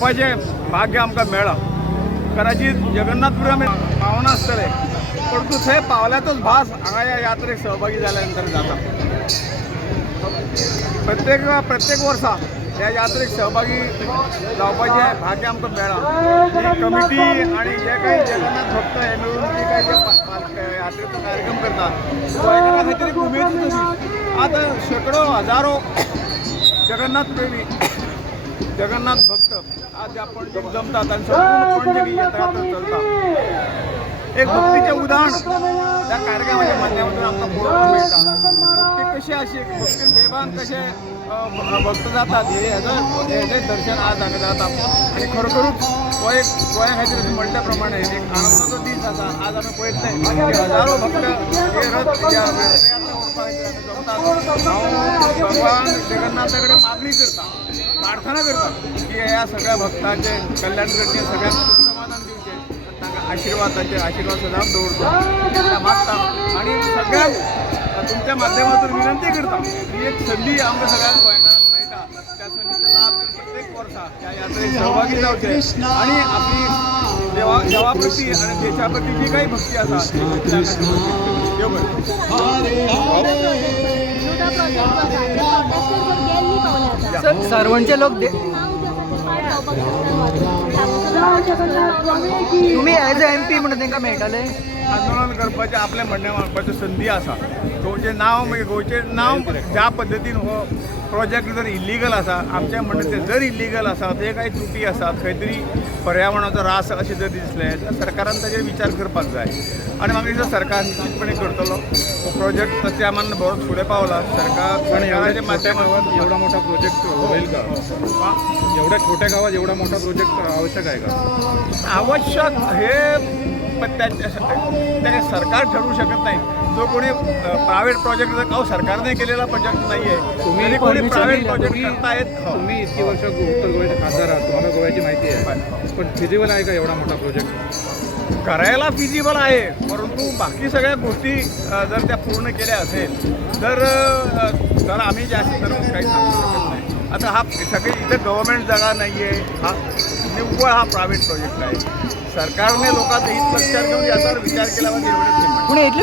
जावपाचें भाग्य आमकां मेळ्ळां. कदाचित जगन्नाथपुरी आमी पावना आसतले, परंतु थंय पावल्यातूच भास हांगा ह्या यात्रेक सहभागी जाल्या नंतर जाता. प्रत्येक वर्सा ह्या यात्रेक सहभागी जावपाचें भाग्य आमकां मेळ्ळां. ही कमिटी आनी जे काही जगन्नाथ भक्त हे मेळून जे काही यात्रेचो कार्यक्रम करतात गोंयकारां खातीर एक उमेदीचो दीस. आतां शेकडो हजारो जगन्नाथ प्रेमी जगन्नाथ भक्त आज ह्या पणजेक जमतात आनी संपूर्ण पणजेक ही यात्रा चलता. एक भक्तीचें उदाहरण त्या कार्यक्रमाच्या माध्यमातून आमकां पळोवपाक मेळटा. भक्ती कशी अशी भक्तीन बेभान कशे भक्त जातात हेजे दर्शन आज हांगा जाता. आनी खरोखरूच हो एक गोंया खातीर म्हणल्या प्रमाणे एक आनंदाचो दीस आसा. आज आमी पळयतले हजारो भक्त हे रथ रथयात्रा ओडपाक जमतात. हांव भगवान जगन्नाथा कडेन मागणी करता, प्रार्थना करता की ह्या सगळ्या भक्तांचे कल्याण करचें, सगळ्यांक समाधान दिवचें, तांकां आशिर्वाद सदांच दवरता मागता. आनी सगळ्यांक तुमच्या माध्यमातून विनंती करता की एक संदी आमकां सगळ्यांक गोंयकारांक मेळटा, त्या संदीचो लाभ प्रत्येक वर्सा ह्या यात्रेक सहभागी जावचे आनी आपली देवा प्रती आनी देशा प्रती जी काही भक्ती आसा देव बरें. सर्वांचे लोक तुम्ही ॲज अ MP म्हणून तांकां मेळटले आंदोलन करपाचें आपलें म्हणणें मांडपाचें संदी आसा. गोंयचें नांव ज्या पद्दतीन हो प्रोजेक्ट जर इल्लीगल आसा, आमचें म्हणणें तें जर इल्लीगल आसा, ते काही त्रुटी आसात, खंय तरी पर्यावरणाचो रास अशें जर दिसलें जाल्यार सरकारान ताचेर विचार करपाक जाय. आनी म्हाका दिसता सरकार निश्चितपणे करतलो. हो प्रोजेक्ट त्या मानान बरोच फुडें पावला. सरकाराच्या माध्यमातून एवढा मोठा प्रोजेक्ट होईल का? एवढ्या छोट्या गावात एवढा मोठा प्रोजेक्ट आवश्यक आहे का? आवश्यक हे त्याने सरकार ठरवू शकत नाही. जो कोणी प्रायव्हेट प्रोजेक्ट सरकारने केलेला प्रोजेक्ट नाही आहे. तुम्ही कोणी प्रायव्हेट प्रोजेक्ट करतायत. तुम्ही इतकी वर्ष उत्तर गोव्याचे खासदार आहात, तुम्हाला गोव्याची माहिती आहे, पण फिजिबल आहे का एवढा मोठा प्रोजेक्ट? करायला फिजिबल आहे, परंतु बाकी सगळ्या गोष्टी जर त्या पूर्ण केल्या असेल तर आम्ही जास्त करून काही सांगू शकत नाही. आता हा सगळी इथे गव्हर्नमेंट जागा नाही आहे, हा निव्वळ हा प्रायव्हेट प्रोजेक्ट आहे. सरकारने लोकांचं हित लक्षात घेऊन याचा विचार केला पाहिजे. एवढंच पूण इतले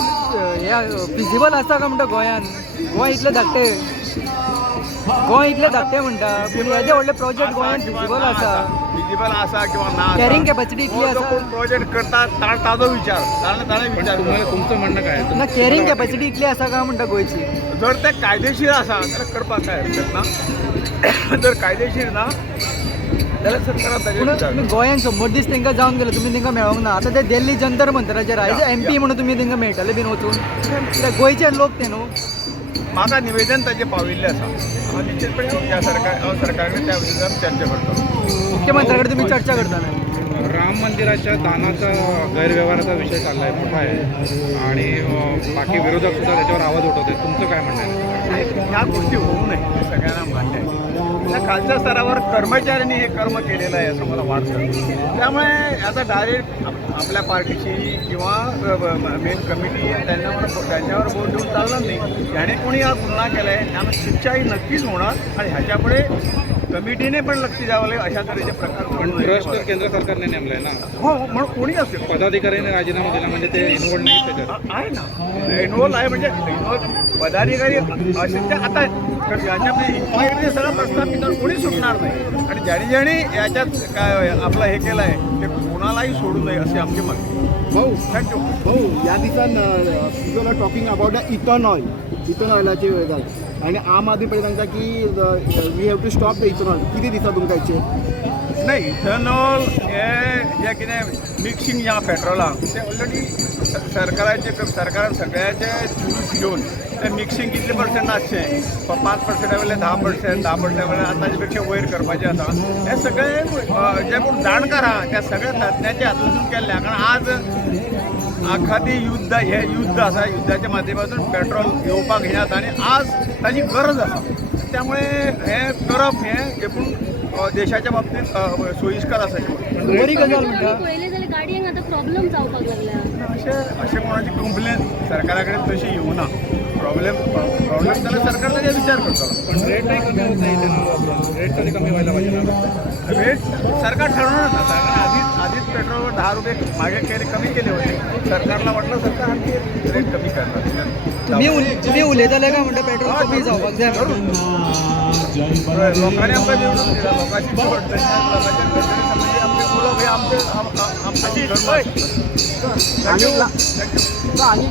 फिजिबल आसा का म्हणटा गोंयान? गोंय इतले धाकटे म्हणटा, पूण हेजे व्हडले प्रोजेक्ट गोंयान फिजिबल आसा किंवा ना कॅरिंग कॅपॅसिटी इतली आसा. प्रोजेक्ट करतात ताजो विचार ताणें विचार. तुमचं म्हणणं काय? ना कॅरिंग कॅपॅसिटी इतली आसा का म्हणटा गोंयची? जर ते कायदेशीर आसा जाल्यार करपाक काय हरकत ना. जर कायदेशीर ना जाल्यार सरकारान ताजेर विचार. तुम्ही गोंयान 100 दीस तांकां जावन गेले, तुमी तांकां मेळोंक ना. आतां ते दिल्ली जंतर मंतराचेर एज MP म्हणून तुमी तांकां मेळटले बीन वचून? ते गोंयचे लोक ते न्हू. म्हाका निवेदन ताजें पाविल्लें आसा. हांव निश्चितपणे हांव सरकार कडेन त्या विशयार चर्चा करतलो. मुख्यमंत्र्या कडेन तुमी चर्चा करताले? राम मंदिराच्या दानाचा गैरव्यवहाराचा विषय चालला आहे, मोठा आहे, आणि बाकी विरोधक सुद्धा त्याच्यावर आवाज उठवत आहेत. तुमचं काय म्हणणं आहे? ह्या गोष्टी होऊ नये हे सगळ्यांना मान्य आहे. त्या खालच्या स्तरावर कर्मचाऱ्यांनी हे कर्म केलेलं आहे असं मला वाटतं. त्यामुळे याचा डायरेक्ट आपल्या पार्टीची किंवा मेन कमिटी त्यांच्यावर बोट देऊन चालणार नाही. ज्याने कोणी हा गुन्हा केला आहे त्यांना शिक्षाही नक्कीच होणार आणि ह्याच्यापुढे कमिटीने पण लक्ष द्यावं लागेल. अशा तऱ्हेचे प्रकार पण ट्रस्ट तर केंद्र सरकारने नेमलंय ना. हो, म्हणून कोणी असेल पदाधिकाऱ्याने राजीनामा दिला म्हणजे ते इन्व्हॉल्ड नाही त्याच्यात आहे ना. इन्व्हॉल्व आहे म्हणजे पदाधिकारी असेल ते आता याच्यामध्ये इन्क्वायरी सगळं प्रस्थापित कोणी सुटणार नाही. आणि ज्याने याच्यात काय आपलं हे केलं आहे ते कोणालाही सोडू नये असे आमचे मत. भाऊ थँक्यू. भाऊ ह्या दिसान people are talking about the इथॉन ऑयलाचे वेगळा आणि आम आदमी पार्टी सांगता की we have to stop the ethanol. किती दिसा तुमकां हाचे? नाही, इथेनॉल हे जे कितें मिक्सिंग ह्या पेट्रोलाक ते ऑलरेडी सरकारान सगळ्याचे रुल्स घेवन ते मिक्सिंग कितले पर्सेंट आसचें 5% वयले 10%, 10% वयले ताजे पेक्षा वयर करपाचें आसा. हे सगळे जे कोण जाणकार आहा त्या सगळ्या तज्ञांच्या हातूंतल्यान केल्लें. कारण आज आखाती हे युद्ध आसा, युद्धाच्या माध्यमातून पेट्रोल येवपाक येनात आणि आज ताची गरज आसा. त्यामुळे हे करप हे एकूण देशाच्या बाबतीत सोयीस्कर आसा. बरी गजाल म्हणटा. गाडयांक आतां प्रॉब्लेम जावपाक लागल्या. अशें कोणाची कंप्लेन सरकारा कडेन तशी येवना. प्रॉब्लेम त्याला सरकार त्याचा विचार करतो. पण रेटही कमी होत नाही इथेनॉल रेट कधी कमी व्हायला पाहिजे ना. रेट सरकार ठरवणार ना. सरकार आधीच पेट्रोलवर 10 रुपये मागे कमी केले होते. सरकारला वाटलं सरकार आणखी रेट कमी करणार. तुम्ही उलयताले काय म्हणता पेट्रोल कमी जावपाक जाय म्हणून? लोकांनी आमकां निवडून दिला. लोकांची निवड लोकांच्या गरजेच्या म्हणजे आमचे मुलं हे आमचे आणि